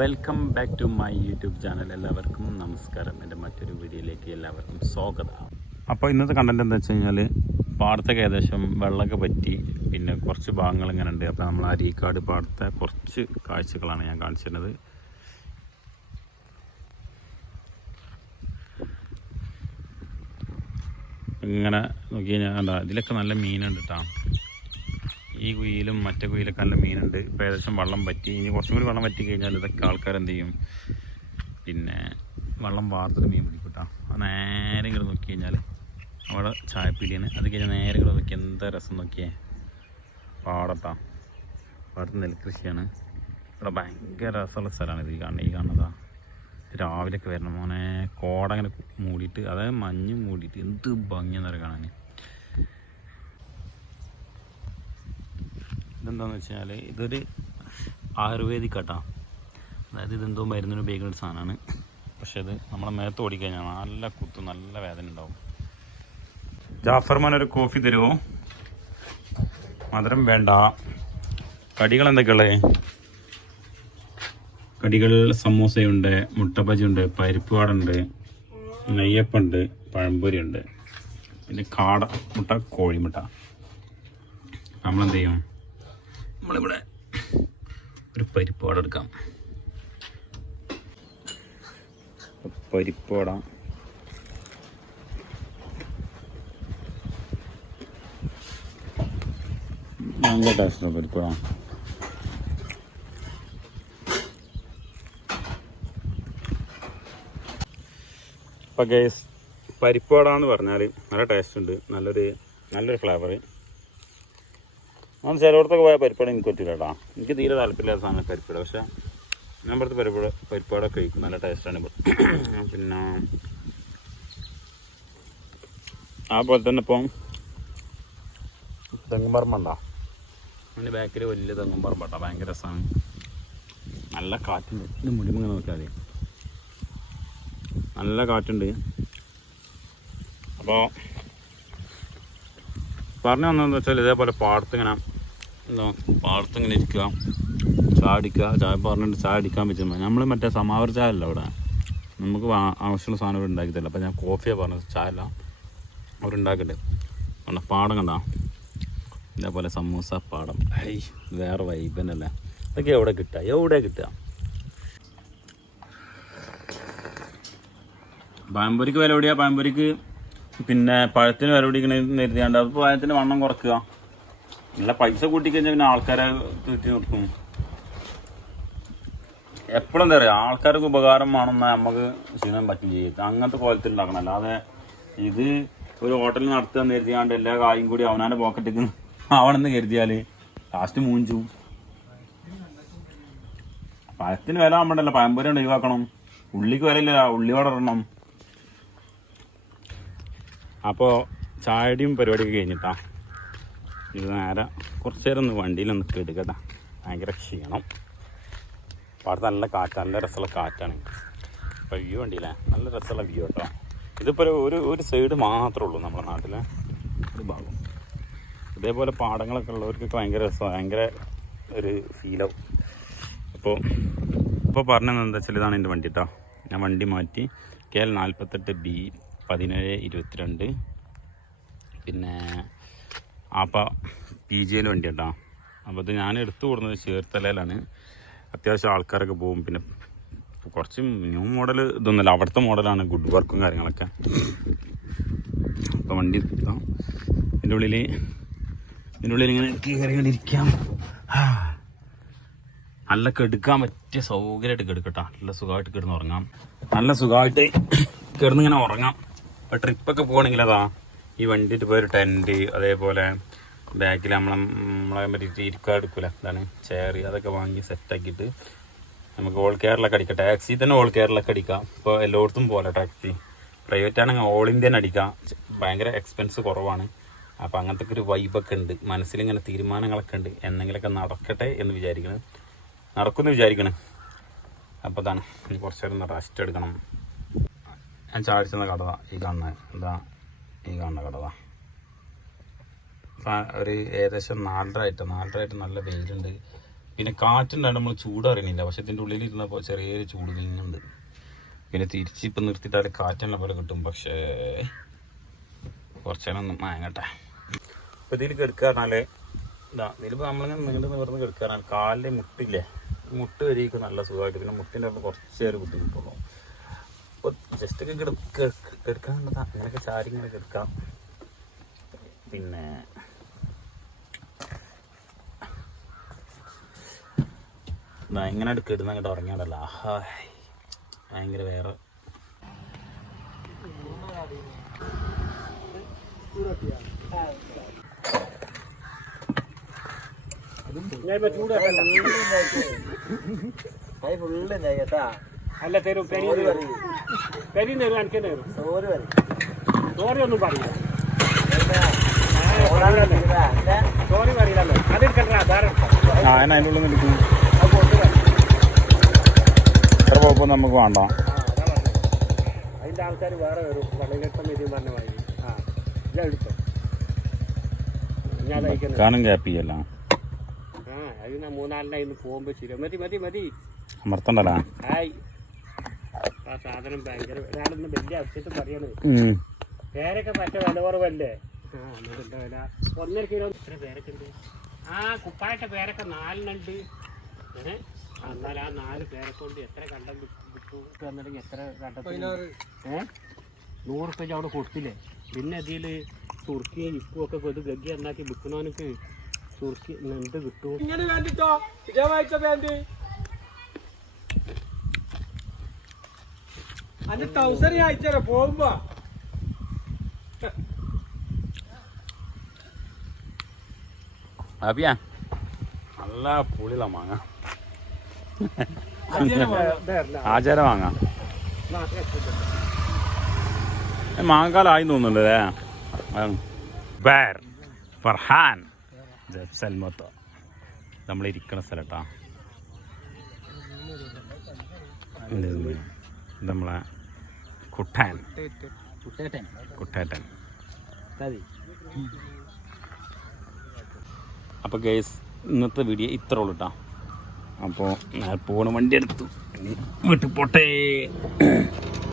Welcome back to my YouTube channel എല്ലാവർക്കും നമസ്കാരം. എന്റെ മറ്റൊരു വീഡിയോയിലേക്ക് എല്ലാവർക്കും സ്വാഗതം. അപ്പോൾ ഇന്നത്തെ കണ്ടന്റ് എന്താ വെച്ച് കഴിഞ്ഞാൽ പാടത്തൊക്കെ ഏകദേശം വെള്ളമൊക്കെ പറ്റി പിന്നെ കുറച്ച് ഭാഗങ്ങൾ ഇങ്ങനെ ഉണ്ട്. അപ്പോൾ നമ്മൾ അരീക്കാട് പാടത്തെ കുറച്ച് കാഴ്ചകളാണ് ഞാൻ കാണിച്ചിരുന്നത് ഇങ്ങനെ നോക്കി കഴിഞ്ഞാൽ ഇതിലൊക്കെ നല്ല മീനുണ്ട് കേട്ടോ ഈ കുയിലും മറ്റേ കുയിലൊക്കെ നല്ല മീനുണ്ട്. ഇപ്പോൾ ഏകദേശം വെള്ളം പറ്റി. ഇനി കുറച്ചും കൂടി വെള്ളം പറ്റി കഴിഞ്ഞാൽ ഇതൊക്കെ ആൾക്കാർ എന്ത് ചെയ്യും? പിന്നെ വെള്ളം വാർത്തിട്ട് മീൻ പിടിക്കൂട്ടാ നേരെ ഇങ്ങോട്ട് നോക്കി കഴിഞ്ഞാൽ അവിടെ ചായപ്പീടിയാണ്. അത് കഴിഞ്ഞാൽ നേരെ ഇങ്ങോട്ട് നോക്കി. എന്താ രസം നോക്കിയേ? പാടത്താ. പാടത്ത് നെൽകൃഷിയാണ്. ഇവിടെ ഭയങ്കര രസമുള്ള സ്ഥലമാണ് ഇത് കാണുന്നത് ഈ കാണുന്നതാ. രാവിലെയൊക്കെ വരണം. മോനെ കോടങ്ങനെ മൂടിയിട്ട് അതായത് മഞ്ഞ് മൂടിയിട്ട് എന്ത് ഭംഗിയെന്നറിയാം കാണാൻ ഇതെന്താന്ന് വെച്ചാൽ ഇതൊരു ആയുർവേദിക് കട്ടാ അതായത് ഇതെന്തോ മരുന്നിന് ഉപയോഗിക്കുന്ന ഒരു സാധനമാണ്. പക്ഷേ ഇത് നമ്മളെ മേത്ത് ഓടിക്കഴിഞ്ഞാൽ നല്ല കുത്ത് നല്ല വേദന ഉണ്ടാവും. ജാഫർമാൻ ഒരു കോഫി തരുമോ മധുരം വേണ്ട. കടികൾ എന്തൊക്കെയുള്ളത് കടികൾ സമൂസയുണ്ട് മുട്ടബജിയുണ്ട് പരിപ്പ് വടയുണ്ട് നെയ്യപ്പുണ്ട് പഴംപൊരിയുണ്ട്. പിന്നെ കാട മുട്ട കോഴിമുട്ട. നമ്മളെന്ത് ചെയ്യും നമ്മളിവിടെ ഒരു പരിപ്പോട. എടുക്കാം പരിപ്പോട ഭയങ്കര ടേസ്റ്റാണ് പരിപ്പ്. വട അപ്പോൾ ഗേസ് പരിപ്പ് വട എന്ന് പറഞ്ഞാൽ നല്ല ടേസ്റ്റ് ഉണ്ട്. നല്ലൊരു നല്ലൊരു ഫ്ലേവർ ഞാൻ ചിലയിടത്തൊക്കെ പോയ പരിപ്പാട് എനിക്ക് പറ്റില്ല കേട്ടോ എനിക്ക് തീരെ താല്പര്യമില്ലാത്ത സാധനം പരിപ്പാട്. പക്ഷേ ഞാൻ പുറത്ത് പരിപ്പാട് പരിപ്പാടൊക്കെ കഴിക്കും. നല്ല ടേസ്റ്റാണ് പിന്നെ അതുപോലെ തന്നെ ഇപ്പം തെങ്ങും പറമ്പുണ്ടോ അതിന്റെ ബാക്കിൽ വലിയ തെങ്ങും പറമ്പട്ടോ ഭയങ്കര രസമാണ് നല്ല കാറ്റുണ്ട് ഇത് മുടിമ നോക്കാതെ നല്ല കാറ്റുണ്ട്. അപ്പോൾ പറഞ്ഞു വന്നതെന്ന് വെച്ചാൽ ഇതേപോലെ പാടത്തിങ്ങനെ എന്തോ എന്താ പാടത്ത് ഇരിക്കുക. ചാടിക്കുക. ചായ പറഞ്ഞിട്ട് ചായ അടിക്കാൻ പറ്റുമ്പോൾ നമ്മൾ മറ്റേ സമാവർ ചായ അല്ല അവിടെ നമുക്ക് ആവശ്യമുള്ള സാധനം ഇവിടെ ഉണ്ടാക്കി തരില്ല അപ്പോൾ ഞാൻ കോഫിയാണ് പറഞ്ഞത്. ചായ അല്ല. അവരുണ്ടാക്കട്ടെ കണ്ട പാടം കണ്ട? ഇതേപോലെ സമൂസ പാടം. ഐ വേറെ വൈബനല്ലേ അതൊക്കെ എവിടെ കിട്ടുക? എവിടെ കിട്ടുക? പാമ്പൊരിക്ക് വില എവിടെയാണ് പഴംപൊരിക്ക് പിന്നെ പഴത്തിന് വില പിടിക്കണമെന്ന് കരുതിയാണ്ട്. അത് പഴത്തിന് വണ്ണം കുറക്കുക. നല്ല പൈസ കൂട്ടിക്കഴിഞ്ഞാൽ പിന്നെ ആൾക്കാരെ തീറ്റി നിർത്തും. എപ്പോഴും പറയുക ആൾക്കാർക്ക് ഉപകാരം വേണമെന്നാൽ നമുക്ക് ചെയ്യാൻ പറ്റും ചെയ്യും. അങ്ങനത്തെ കോലത്തിൽ ഉണ്ടാക്കണം. അല്ലാതെ ഇത് ഒരു ഹോട്ടൽ നടത്തുക എന്ന് കരുതിയാണ്ട് എല്ലാ കായും കൂടി അവനാന്റെ പോക്കറ്റിൽ ആവണമെന്ന് കരുതിയാൽ ലാസ്റ്റ് മൂഞ്ചു. പഴത്തിന് വില ആകുമ്പോണ്ടല്ലോ പഴംപൊരി ഒഴിവാക്കണം. ഉള്ളിക്ക് വിലയില്ല. ഉള്ളി വളരണം അപ്പോൾ ചായടിയും പരിപാടിയൊക്കെ കഴിഞ്ഞിട്ടാ. ഇത് നേരെ കുറച്ച് നേരം ഒന്ന് വണ്ടിയിലൊന്ന് കെടുക്കട്ടാ ഭയങ്കര ക്ഷീണം. പാടത്ത് നല്ല കാറ്റ് നല്ല രസമുള്ള കാറ്റാണ്. അപ്പോൾ വ്യൂ വണ്ടിയില്ലേ നല്ല രസമുള്ള വ്യൂ കേട്ടോ. ഇതിപ്പോൾ ഒരു ഒരു ഒരു സൈഡ് മാത്രമേ ഉള്ളൂ നമ്മുടെ നാട്ടിലെ. ഒരു ഭാഗം. ഇതേപോലെ പാടങ്ങളൊക്കെ ഉള്ളവർക്കൊക്കെ ഭയങ്കര രസം ഭയങ്കര ഒരു ഫീലാവും അപ്പോൾ ഇപ്പോൾ പറഞ്ഞതെന്താ വെച്ചാൽ ഇതാണ് എന്റെ വണ്ടി കേട്ടോ. ഞാൻ വണ്ടി മാറ്റി കെ എൽ നാൽപ്പത്തെട്ട് ബി പതിനേഴ് ഇരുപത്തിരണ്ട്. പിന്നെ ആപ്പ പി ജി എൽ വണ്ടി അപ്പോൾ ഇത് ഞാൻ എടുത്തു കൊടുക്കുന്നത് ചേർത്തലയിലാണ്. അത്യാവശ്യം ആൾക്കാരൊക്കെ പോകും പിന്നെ കുറച്ച് ന്യൂ മോഡൽ ഇതൊന്നുമല്ല. അവിടുത്തെ മോഡലാണ് ഗുഡ് വർക്കും കാര്യങ്ങളൊക്കെ. അപ്പോൾ വണ്ടി ഇതാ. ഇതിന്റെ ഉള്ളിൽ ഇതിന്റെ ഉള്ളിൽ ഇങ്ങനെ കയറിക്കൊണ്ടിരിക്കാം നല്ല കെടുക്കാൻ പറ്റിയ സൗകര്യമായിട്ട് കെടുക്കട്ടോ. നല്ല സുഖമായിട്ട് കിടന്ന് ഉറങ്ങാം. നല്ല സുഖമായിട്ട് കിടന്നിങ്ങനെ ഉറങ്ങാം. ഇപ്പോൾ ട്രിപ്പൊക്കെ പോകണമെങ്കിൽ അതാ ഈ വണ്ടിയിട്ട് പോയൊരു ടെന്റ് അതേപോലെ ബാക്കിൽ നമ്മളെ നമ്മളെ മറ്റേ ഇരിക്കാൻ എടുക്കൂല. എന്താണ്? ചെയർ അതൊക്കെ വാങ്ങി സെറ്റാക്കിയിട്ട് നമുക്ക് ഓൾ കേരളൊക്കെ അടിക്കാം. ടാക്സി തന്നെ ഓൾ കേരളൊക്കെ അടിക്കാം. ഇപ്പോൾ എല്ലായിടത്തും പോലെ ടാക്സി പ്രൈവറ്റ് ആണെങ്കിൽ ഓൾ ഇന്ത്യൻ അടിക്കാം. ഭയങ്കര എക്സ്പെൻസ് കുറവാണ്. അപ്പോൾ അങ്ങനത്തെ ഒരു വൈബൊക്കെ ഉണ്ട്. മനസ്സിലിങ്ങനെ തീരുമാനങ്ങളൊക്കെ ഉണ്ട്. എന്തെങ്കിലുമൊക്കെ നടക്കട്ടെ എന്ന് വിചാരിക്കണം. നടക്കുമെന്ന് വിചാരിക്കണം. അപ്പോൾ അതാണ് കുറച്ച് നേരം റെസ്റ്റ് എടുക്കണം. ഞാൻ ചാടിച്ചെന്ന കടത ഈ കാണുന്ന എന്താ ഈ കാണുന്ന കടത ഒരു ഏകദേശം നാലര ആയിട്ട് നാലര ആയിട്ട് നല്ല വെയിലുണ്ട്. പിന്നെ കാറ്റുണ്ടായിട്ട് നമ്മൾ ചൂട് അറിയണില്ല പക്ഷെ ഇതിന്റെ ഉള്ളിൽ ഇരുന്നപ്പോൾ ചെറിയൊരു ചൂട് തന്നെയുണ്ട് പിന്നെ തിരിച്ച് ഇപ്പം നിർത്തിയിട്ടാൽ കാറ്റുള്ള പോലെ കിട്ടും പക്ഷേ കുറച്ചേരൊന്നും മാങ്ങട്ടെ അപ്പോൾ ഇതിൽ കിടക്കുക പറഞ്ഞാൽ ഇതാ ഇതിലിപ്പോൾ നമ്മളിങ്ങനെ നീണ്ടു നിവർന്ന് കിടക്കുക കാലിന്റെ മുട്ടില്ലേ? മുട്ട് വരിക നല്ല സുഖമായിട്ട് പിന്നെ മുട്ടിന്റെ അവിടെ കുറച്ച് നേരം ബുദ്ധിമുട്ടുള്ളൂ ജസ്റ്റ് ഒക്കെ കിടക്ക കിടക്കാനുള്ളതാ അങ്ങനെയൊക്കെ ചാരി ഇങ്ങനെ കിടക്കാം. പിന്നെ ഭയങ്കര ഇങ്ങനെ കിടന്ന് അങ്ങോട്ട് ഉറങ്ങിയാണ്ടല്ലോ ആഹാ. ഭയങ്കര വേറെ. ഞാൻ ഫുള്ള് ഞാൻ കേട്ടാ. അല്ല തരും പെരി തരും പെരി തരും. എനിക്ക് തരും. സോറി ഒന്നും പറയില്ല. സോറി പറയില്ലല്ലോ. അതെടുക്കണ്ട വേറെ എടുക്കാം ആ അതിന് അതിന്റെ ഉള്ളിൽ അത് കൊണ്ടുവരാം എത്ര കുഴപ്പമൊന്നും നമുക്ക് വേണ്ട. അതാ അതിന്റെ ആൾക്കാർ വേറെ വരും. വെള്ളയിലെട്ടം വരും പറഞ്ഞ വഴി ആ ഇതാ എടുത്തോ ഞാൻ അയക്കുന്നത് കാണും ഗ്യാപ്പിയല്ല ആ അതിന് മൂന്നാലിനെ ഇന്ന് പോകുമ്പോൾ ശരി. മതി മതി മതി. അമർത്തണ്ടല്ലോ ഹായ്. ആ സാധനം ഭയങ്കര ഞാനൊന്ന് വലിയ ആവശ്യത്തിൽ പറയണത് പേരൊക്കെ പറ്റ വില കുറവല്ലേ? ആ എന്നിട്ട് വില? ഒന്നര കിലോ ഇത്ര പേരൊക്കെ ഉണ്ട്? ആ കുപ്പായത്തെ പേരൊക്കെ നാലിനുണ്ട് ഏഹ് എന്നാൽ ആ നാല് പേരെ കൊണ്ട് എത്ര കണ്ടം വിട്ടു വന്നിട്ടുണ്ടെങ്കിൽ എത്ര കണ്ടത്തിൽ ഏഹ് നൂറ് റുപ്യ അവിടെ കൊടുത്തില്ലേ? പിന്നെ അതിൽ തുർക്കിയും ഇപ്പും ഒക്കെ കൊതു ഗഗ്ഗി എന്നാക്കി വിൽക്കുന്നവനക്ക് തുർക്കി എന്ത് കിട്ടും? ഇങ്ങനെ വേണ്ടിട്ടോ? ഇതേ വായിച്ച പാന്റ് അന്റെ ടൗസർ ഞാൻ അയച്ചേരാ പോകുമ്പോ. അപ്പിയാ നല്ല പുളിയുള്ള മാങ്ങ. ആചാര മാങ്ങ ഏ, മാങ്ങക്കാലായി തോന്നുന്നുണ്ടല്ലേ ബേർ ഫർഹാൻ സൽമത്ത് നമ്മൾ ഇരിക്കണ സ്ഥലട്ടാ നമ്മളെ കുട്ടാൻ. കുട്ടേട്ടൻ. അപ്പോൾ ഗൈസ് ഇന്നത്തെ വീഡിയോ ഇത്ര ഉള്ളൂ കേട്ടോ അപ്പോൾ പോണ വണ്ടി എടുത്തു. വീട്ടിൽ പോട്ടെ.